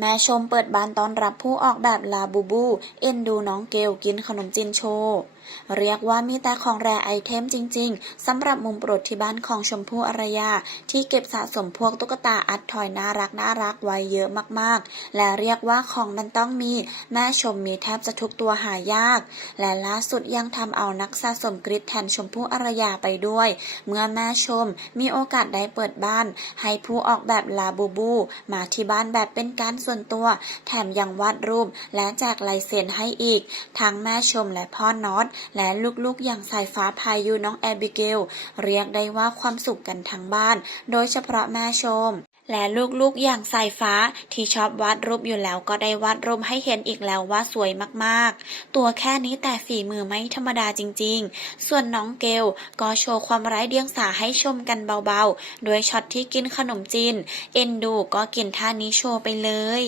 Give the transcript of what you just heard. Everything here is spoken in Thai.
แม่ชมเปิดบ้านต้อนรับผู้ออกแบบลาบูบู เอ็นดูน้องเกลกินขนมจีนโชว์ เรียกว่ามีแต่ของแรไอเทมจริง ๆสำหรับมุมโปรดที่บ้านของชมพู่อารยา ที่เก็บสะสมพวกตุ๊กตาอัดทอยน่ารักน่ารักไว้เยอะมากๆ และเรียกว่าของมันต้องมี แม่ชมมีแทบจะทุกตัวหายาก และล่าสุดยังทำเอานักสะสมกริดแทนชมพู่อารยาไปด้วย เมื่อแม่ชมมีโอกาสได้เปิดบ้าน ให้ผู้ออกแบบลาบูบู มาที่บ้านแบบเป็นการส่วนตัว แถมยังวาดรูปและแจกลายเซ็นให้อีก ทั้งแม่ชมและพ่อน็อตและลูกๆอย่างสายฟ้าพายุน้องแอบิเกล เรียกได้ว่าความสุขกันทั้งบ้าน โดยเฉพาะแม่ชมและลูกๆ อย่างสายฟ้าที่ชอบวาดรูปอยู่แล้วก็ได้วาดรูปให้เห็นอีกแล้วว่าสวยมากๆ ตัวแค่นี้แต่ฝีมือไม่ธรรมดาจริงๆ ส่วนน้องเกลก็โชว์ความไร้เดียงสาให้ชมกันเบาๆ โดยช็อตที่กินขนมจีน เอ็นดูก็กินท่านี้โชว์ไปเลย